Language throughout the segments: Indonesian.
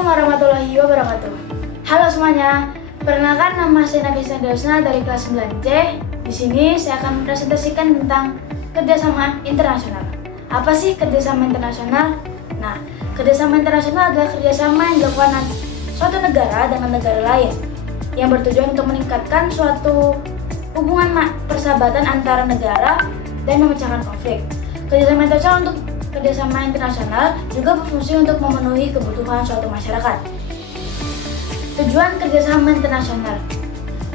Assalamualaikum warahmatullahi wabarakatuh. Halo semuanya, perkenalkan nama saya Nafisa Dausna dari kelas 9C. Di sini saya akan mempresentasikan tentang kerjasama internasional. Apa sih kerjasama internasional? Nah, kerjasama internasional adalah kerjasama yang dilakukan suatu negara dengan negara lain yang bertujuan untuk meningkatkan suatu hubungan persahabatan antara negara dan memecahkan konflik. Kerjasama internasional juga berfungsi untuk memenuhi kebutuhan suatu masyarakat. Tujuan kerjasama internasional: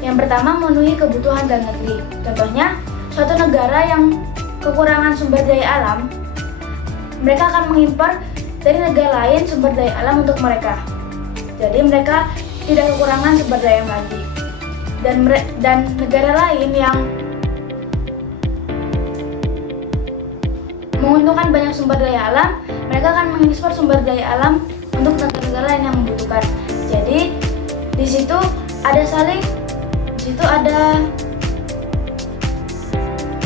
yang pertama, memenuhi kebutuhan dalam negeri. Contohnya, suatu negara yang kekurangan sumber daya alam, mereka akan mengimpor dari negara lain sumber daya alam untuk mereka. Jadi mereka tidak kekurangan sumber daya lagi. Dan negara lain yang menguntungkan banyak sumber daya alam, mereka akan mengekspor sumber daya alam untuk negara-negara lain yang membutuhkan. Jadi di situ ada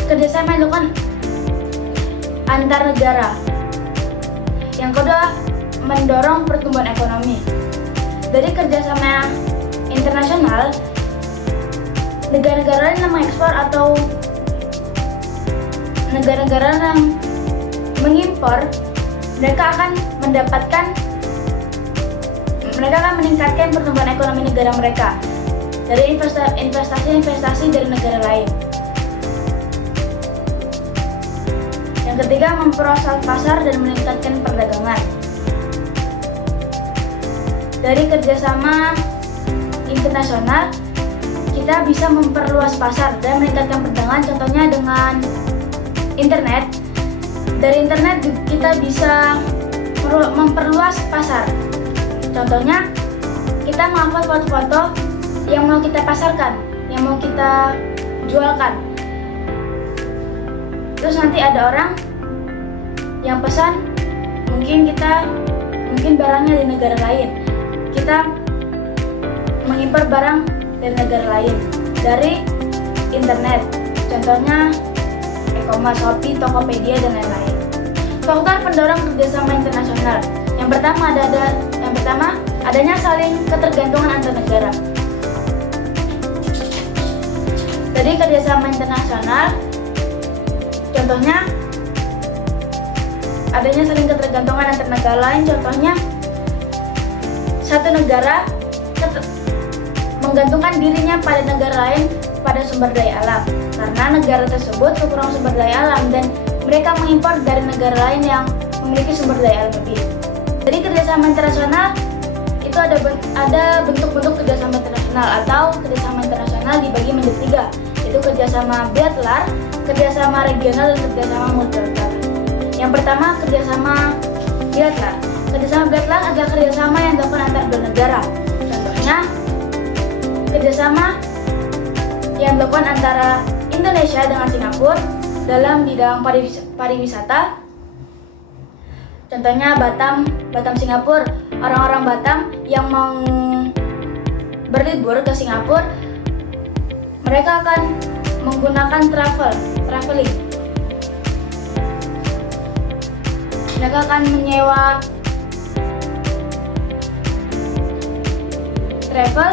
kerjasama yang dilakukan antar negara. Yang kedua, mendorong pertumbuhan ekonomi. Dari kerjasama internasional, negara-negara lain yang mengekspor atau negara-negara yang mengimpor, mereka akan meningkatkan pertumbuhan ekonomi negara mereka dari investasi dari negara lain. Yang ketiga, memperluas pasar dan meningkatkan perdagangan. Dari kerjasama internasional, kita bisa memperluas pasar dan meningkatkan perdagangan, contohnya dengan internet. Dari internet kita bisa memperluas pasar. Contohnya, kita mengupload foto-foto yang mau kita pasarkan, yang mau kita jualkan. Terus nanti ada orang yang pesan, mungkin barangnya di negara lain. Kita mengimpor barang dari negara lain dari internet. Contohnya e-commerce, Shopee, Tokopedia, dan lain-lain. Faktor pendorong kerjasama internasional. Yang pertama, adanya saling ketergantungan antar negara. Dari kerjasama internasional, contohnya adanya saling ketergantungan antar negara lain. Contohnya, satu negara menggantungkan dirinya pada negara lain pada sumber daya alam, karena negara tersebut kekurangan sumber daya alam dan mereka mengimpor dari negara lain yang memiliki sumber daya alam lebih. Jadi kerjasama internasional itu ada bentuk-bentuk kerjasama internasional atau kerjasama internasional dibagi menjadi tiga, yaitu kerjasama bilateral, kerjasama regional, dan kerjasama multilateral. Yang pertama, kerjasama bilateral. Kerjasama bilateral adalah kerjasama yang dilakukan antar dua negara. Contohnya, kerjasama yang dilakukan antara Indonesia dengan Singapura dalam bidang pariwisata. Contohnya Batam Singapura. Orang-orang Batam yang mau berlibur ke Singapura, mereka akan menggunakan traveling. Mereka akan menyewa travel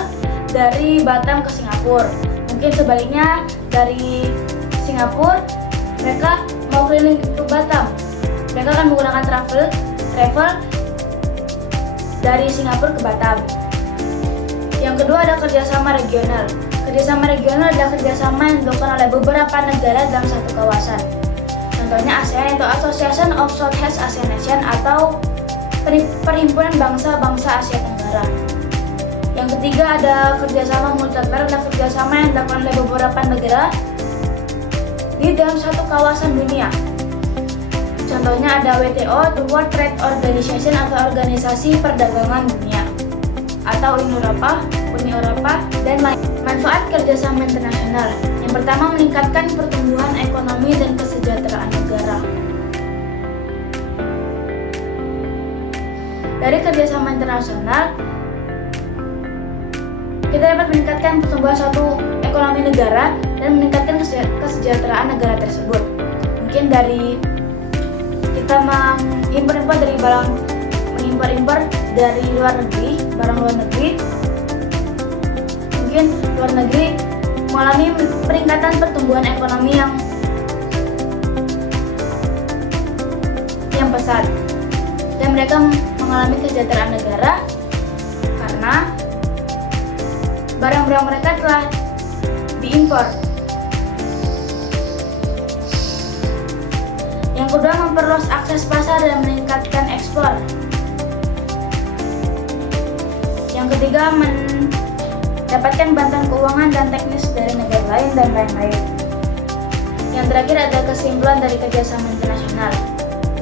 dari Batam ke Singapura. Mungkin sebaliknya, dari Singapura mereka mau keliling ke Batam, mereka akan menggunakan travel dari Singapura ke Batam. Yang kedua, ada kerjasama regional. Kerjasama regional adalah kerjasama yang dilakukan oleh beberapa negara dalam satu kawasan. Contohnya ASEAN atau Association of Southeast Asian Nations atau Perhimpunan Bangsa-Bangsa Asia Tenggara. Yang ketiga, ada kerjasama multilateral, adalah kerjasama yang dilakukan oleh beberapa negara di dalam satu kawasan dunia. Contohnya ada WTO, the World Trade Organization atau Organisasi Perdagangan Dunia, atau Uni Eropa, dan lain. Manfaat kerjasama internasional. Yang pertama, meningkatkan pertumbuhan ekonomi dan kesejahteraan negara. Dari kerjasama internasional, kita dapat meningkatkan pertumbuhan suatu ekonomi negara dan meningkatkan kesejahteraan negara tersebut. Mungkin dari kita mengimpor dari barang mengimpor-impor dari luar negeri, barang luar negeri. Mungkin luar negeri mengalami peningkatan pertumbuhan ekonomi yang pesat, dan mereka mengalami kesejahteraan negara karena barang-barang mereka telah diimpor. Yang kedua, memperluas akses pasar dan meningkatkan ekspor. Yang ketiga, mendapatkan bantuan keuangan dan teknis dari negara lain dan lain-lain. Yang terakhir adalah kesimpulan dari kerjasama internasional.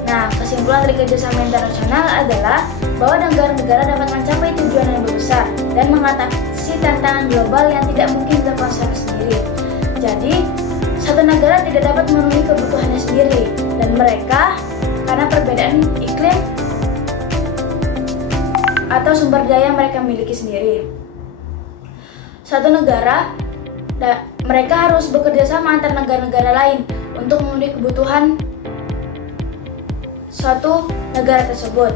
Nah, kesimpulan dari kerjasama internasional adalah bahwa negara-negara dapat mencapai tujuan yang besar dan mengatasi tantangan global yang tidak mungkin dilakukan sendiri. Jadi, satu negara tidak dapat memenuhi kebutuhannya sendiri, dan mereka karena perbedaan iklim atau sumber daya yang mereka miliki sendiri. Satu negara, mereka harus bekerja sama antar negara-negara lain untuk memenuhi kebutuhan suatu negara tersebut.